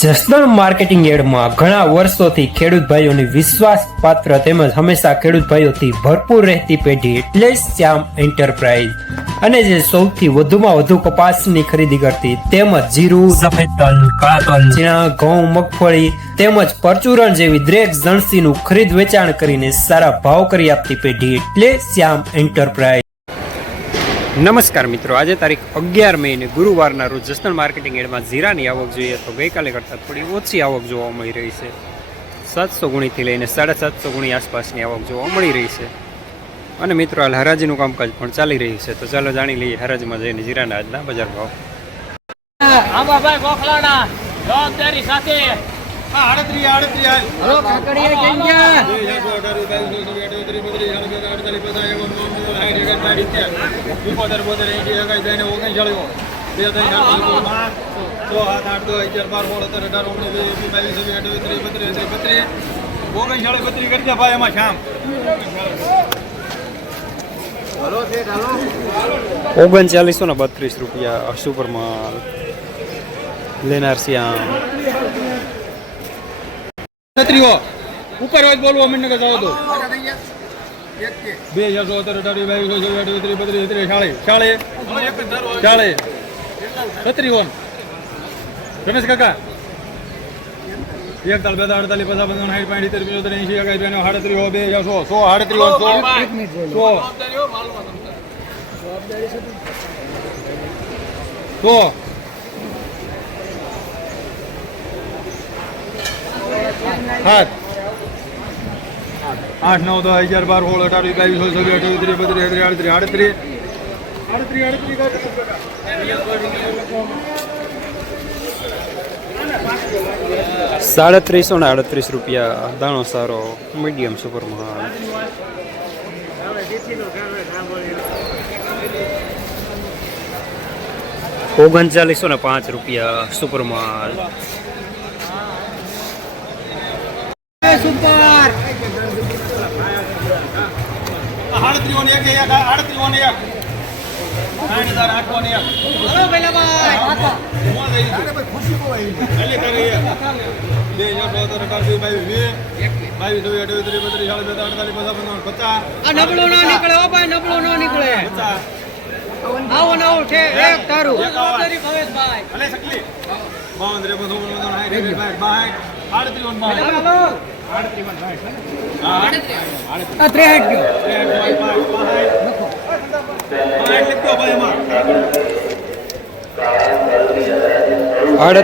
Jasdan marketing યાર્ડમાં ઘણા વર્ષોથી ખેડૂત ભાઈઓની વિશ્વાસપાત્ર તેમજ હંમેશા ખેડૂત ભાઈઓથી ભરપૂર રહેતી પેઢી એટલે શ્યામ એન્ટરપ્રાઇઝ અને જે સૌથી વધુમાં વધુ કપાસની ખરીદી કરતી તેમજ જીરું, સફેદ તલ, કાળા તલ, ચણા, ઘઉં, મગફળી તેમજ પરચુરણ જેવી દરેક જણસીનું ખરીદ વેચાણ કરીને સારા ભાવ કરી આપતી પેઢી એટલે શ્યામ એન્ટરપ્રાઇઝ। નમસ્કાર મિત્રો, આજે તારીખ 11 મે ને ગુરુવારના રોજ જસદણ માર્કેટિંગ યાર્ડમાં જીરાની આવક જોઈએ તો ગઈકાલે કરતાં થોડી ઓછી આવક જોવા મળી રહી છે। 700 ગુણીથી લઈને 750 ગુણી આસપાસની આવક જોવા મળી રહી છે અને મિત્રો હાલ હરાજીનું કામકાજ પણ ચાલી રહ્યું છે। તો ચાલો જાણી લઈએ હરાજીમાં જઈને જીરાના આજના બજાર ભાવ। આંબાભાઈ ગોખલાના જવાબદારી સાથે ₹3932 સુપર માલ લેનાર શ્યામ ઉપર હોય બોલવો મને કે જાવ તો 2017 રમેશ કાકા એક તાલ 48 50 7 8 9 10 11 12 ₹3738 દાણો સારો મીડિયમ સુપર માલ। ₹3905 સુપર માલ। સુપર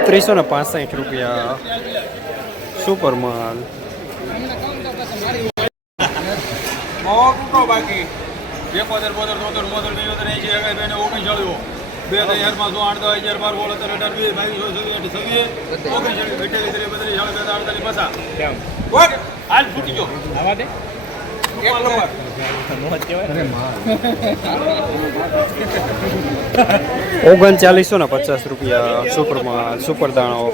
₹3865 સુપર માલ। બાકી 3950 સુપર માલ સુપર દાણો।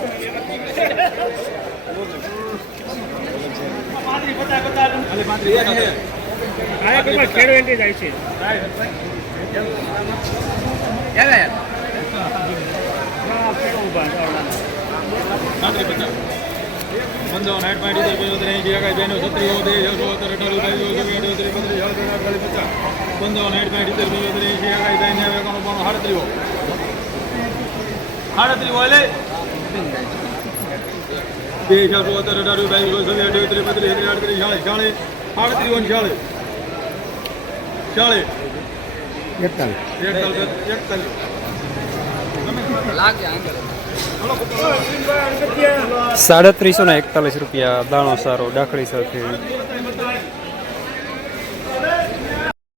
₹3741 દાણો સારો ડાકડી સાથે।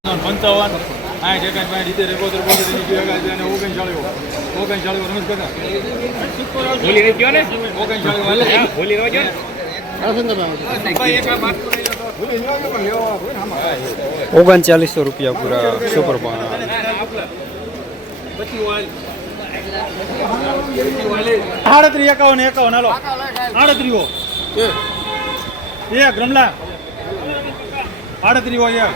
55 ₹3900 પૂરા સુપર માલ। 38 51 હાલો 38 એક રમલા 38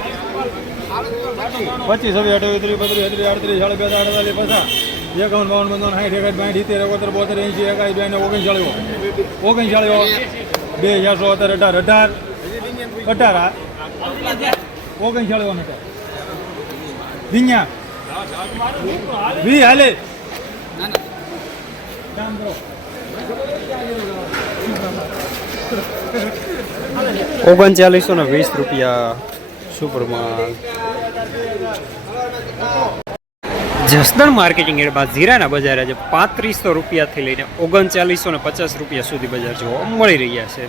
25 હવે 38 32 38 48 50 51 52 53 61 62 73 74 75 81 39 વિඤ્યા વી હાલે 3920 રૂપિયા સુપરમાં. જસદણ માર્કેટિંગ યાર્ડ બાદ જીરાના બજાર આજે 3500 રૂપિયાથી લઈને 3950 રૂપિયા સુધી બજાર જોવા મળી રહ્યા છે.